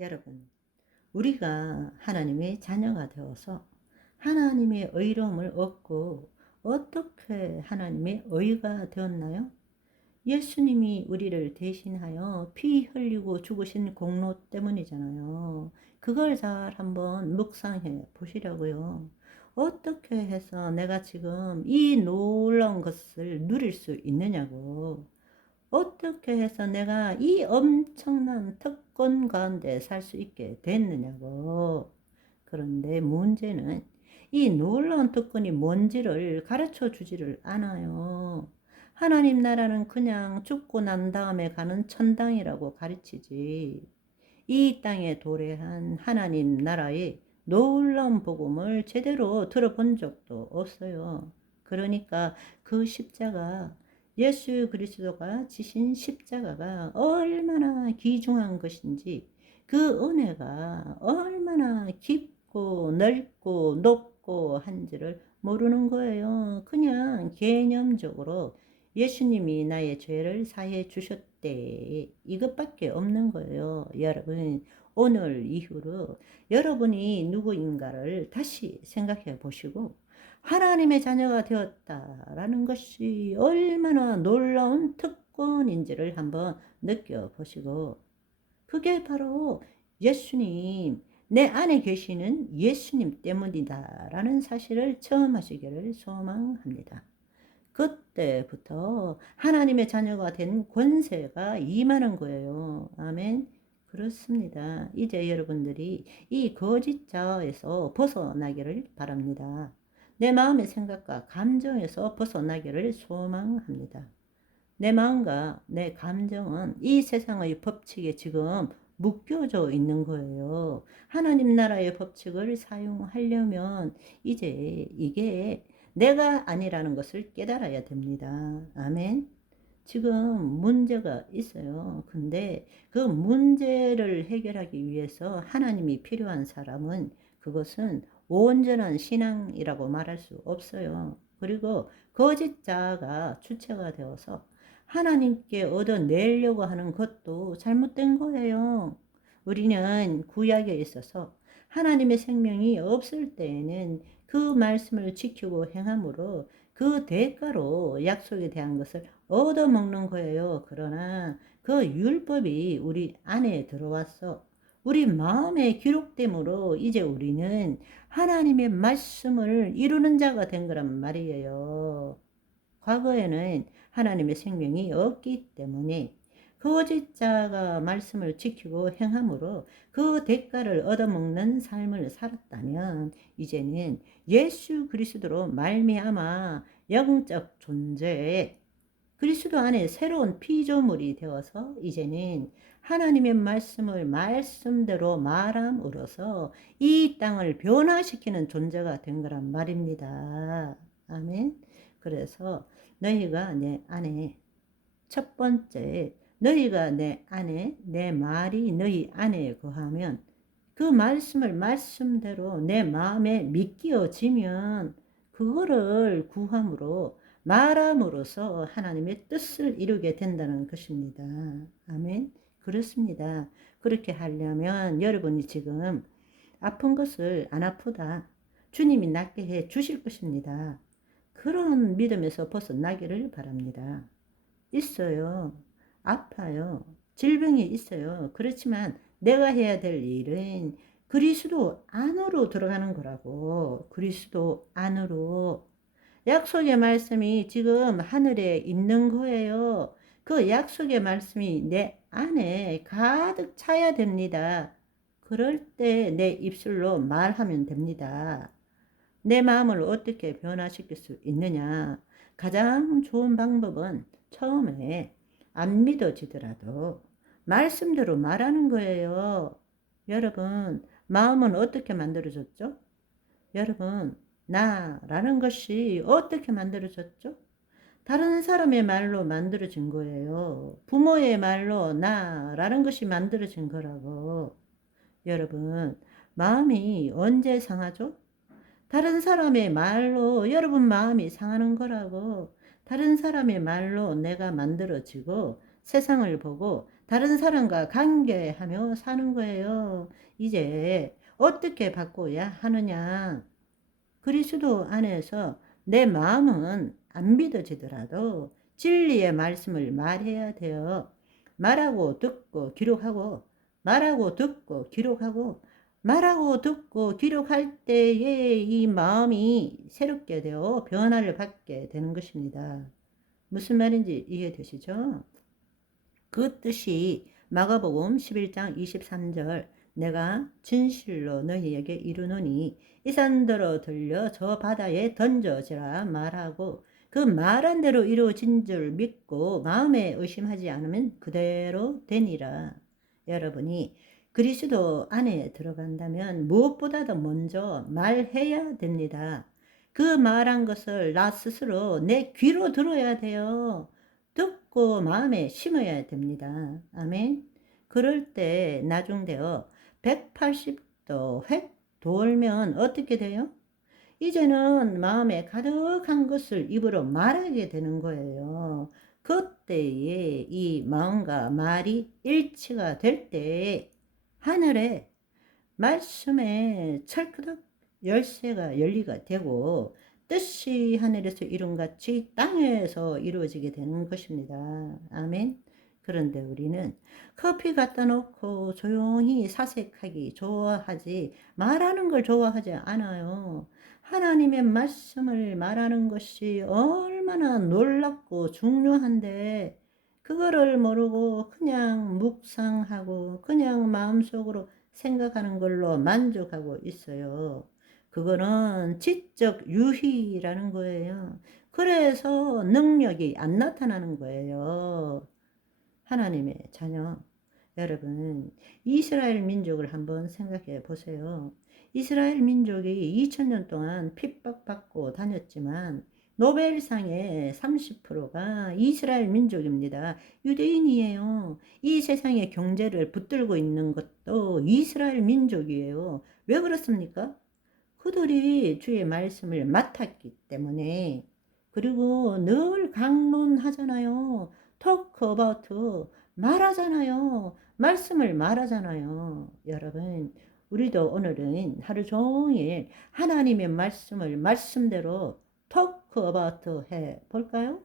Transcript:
여러분, 우리가 하나님의 자녀가 되어서 하나님의 의로움을 얻고 어떻게 하나님의 의가 되었나요? 예수님이 우리를 대신하여 피 흘리고 죽으신 공로 때문이잖아요. 그걸 잘 한번 묵상해 보시려고요. 어떻게 해서 내가 지금 이 놀라운 것을 누릴 수 있느냐고. 어떻게 해서 내가 이 엄청난 특권 가운데 살 수 있게 됐느냐고. 그런데 문제는 이 놀라운 특권이 뭔지를 가르쳐 주지를 않아요. 하나님 나라는 그냥 죽고 난 다음에 가는 천당이라고 가르치지. 이 땅에 도래한 하나님 나라의 놀라운 복음을 제대로 들어본 적도 없어요. 그러니까 그 십자가, 예수 그리스도가 지신 십자가가 얼마나 귀중한 것인지, 그 은혜가 얼마나 깊고 넓고 높고 한지를 모르는 거예요. 그냥 개념적으로 예수님이 나의 죄를 사해 주셨대, 이것밖에 없는 거예요. 여러분, 오늘 이후로 여러분이 누구인가를 다시 생각해 보시고 하나님의 자녀가 되었다라는 것이 얼마나 놀라운 특권인지를 한번 느껴보시고, 그게 바로 예수님, 내 안에 계시는 예수님 때문이다라는 사실을 체험하시기를 소망합니다. 그때부터 하나님의 자녀가 된 권세가 임하는 거예요. 아멘. 그렇습니다. 이제 여러분들이 이 거짓 자아에서 벗어나기를 바랍니다. 내 마음의 생각과 감정에서 벗어나기를 소망합니다. 내 마음과 내 감정은 이 세상의 법칙에 지금 묶여져 있는 거예요. 하나님 나라의 법칙을 사용하려면 이제 이게 내가 아니라는 것을 깨달아야 됩니다. 아멘. 지금 문제가 있어요. 근데 그 문제를 해결하기 위해서 하나님이 필요한 사람은, 그것은 온전한 신앙이라고 말할 수 없어요. 그리고 거짓자가 주체가 되어서 하나님께 얻어내려고 하는 것도 잘못된 거예요. 우리는 구약에 있어서 하나님의 생명이 없을 때에는 그 말씀을 지키고 행함으로 그 대가로 약속에 대한 것을 얻어먹는 거예요. 그러나 그 율법이 우리 안에 들어왔어. 우리 마음에 기록됨으로 이제 우리는 하나님의 말씀을 이루는 자가 된 거란 말이에요. 과거에는 하나님의 생명이 없기 때문에 거짓자가 말씀을 지키고 행함으로 그 대가를 얻어먹는 삶을 살았다면, 이제는 예수 그리스도로 말미암아 영적 존재에 그리스도 안에 새로운 피조물이 되어서 이제는 하나님의 말씀을 말씀대로 말함으로써 이 땅을 변화시키는 존재가 된 거란 말입니다. 아멘. 그래서 너희가 내 안에, 첫 번째, 너희가 내 안에, 내 말이 너희 안에 거하면, 그 말씀을 말씀대로 내 마음에 믿기어지면 그거를 구함으로 말함으로써 하나님의 뜻을 이루게 된다는 것입니다. 아멘. 그렇습니다. 그렇게 하려면 여러분이 지금 아픈 것을 안 아프다, 주님이 낫게 해 주실 것입니다. 그런 믿음에서 벗어나기를 바랍니다. 있어요. 아파요. 질병이 있어요. 그렇지만 내가 해야 될 일은 그리스도 안으로 들어가는 거라고. 그리스도 안으로. 약속의 말씀이 지금 하늘에 있는 거예요. 그 약속의 말씀이 내 안에 가득 차야 됩니다. 그럴 때 내 입술로 말하면 됩니다. 내 마음을 어떻게 변화시킬 수 있느냐? 가장 좋은 방법은 처음에 안 믿어지더라도 말씀대로 말하는 거예요. 여러분, 마음은 어떻게 만들어졌죠? 여러분, 나라는 것이 어떻게 만들어졌죠? 다른 사람의 말로 만들어진 거예요. 부모의 말로 나라는 것이 만들어진 거라고. 여러분, 마음이 언제 상하죠? 다른 사람의 말로 여러분 마음이 상하는 거라고. 다른 사람의 말로 내가 만들어지고 세상을 보고 다른 사람과 관계하며 사는 거예요. 이제 어떻게 바꿔야 하느냐? 그리스도 안에서 내 마음은 안 믿어지더라도 진리의 말씀을 말해야 돼요. 말하고 듣고 기록하고, 말하고 듣고 기록하고, 말하고 듣고 기록할 때에 이 마음이 새롭게 되어 변화를 받게 되는 것입니다. 무슨 말인지 이해되시죠? 그 뜻이 마가복음 11장 23절 내가 진실로 너희에게 이르노니 이 산더러 들려 저 바다에 던져지라 말하고 그 말한 대로 이루어진 줄 믿고 마음에 의심하지 않으면 그대로 되니라. 여러분이 그리스도 안에 들어간다면 무엇보다도 먼저 말해야 됩니다. 그 말한 것을 나 스스로 내 귀로 들어야 돼요. 듣고 마음에 심어야 됩니다. 아멘. 그럴 때 나중되어 180도 획 돌면 어떻게 돼요? 이제는 마음에 가득한 것을 입으로 말하게 되는 거예요. 그때에 이 마음과 말이 일치가 될 때에 하늘에 말씀에 철크덕 열쇠가 열리가 되고 뜻이 하늘에서 이룬같이 땅에서 이루어지게 되는 것입니다. 아멘. 그런데 우리는 커피 갖다 놓고 조용히 사색하기 좋아하지 말하는 걸 좋아하지 않아요. 하나님의 말씀을 말하는 것이 얼마나 놀랍고 중요한데 그거를 모르고 그냥 묵상하고 그냥 마음속으로 생각하는 걸로 만족하고 있어요. 그거는 지적 유희라는 거예요. 그래서 능력이 안 나타나는 거예요. 하나님의 자녀 여러분, 이스라엘 민족을 한번 생각해 보세요. 이스라엘 민족이 2000년 동안 핍박받고 다녔지만 노벨상의 30%가 이스라엘 민족입니다. 유대인이에요. 이 세상의 경제를 붙들고 있는 것도 이스라엘 민족이에요. 왜 그렇습니까? 그들이 주의 말씀을 맡았기 때문에. 그리고 늘 강론하잖아요. talk about 말하잖아요. 말씀을 말하잖아요. 여러분, 우리도 오늘은 하루 종일 하나님의 말씀을 말씀대로 talk about 해 볼까요?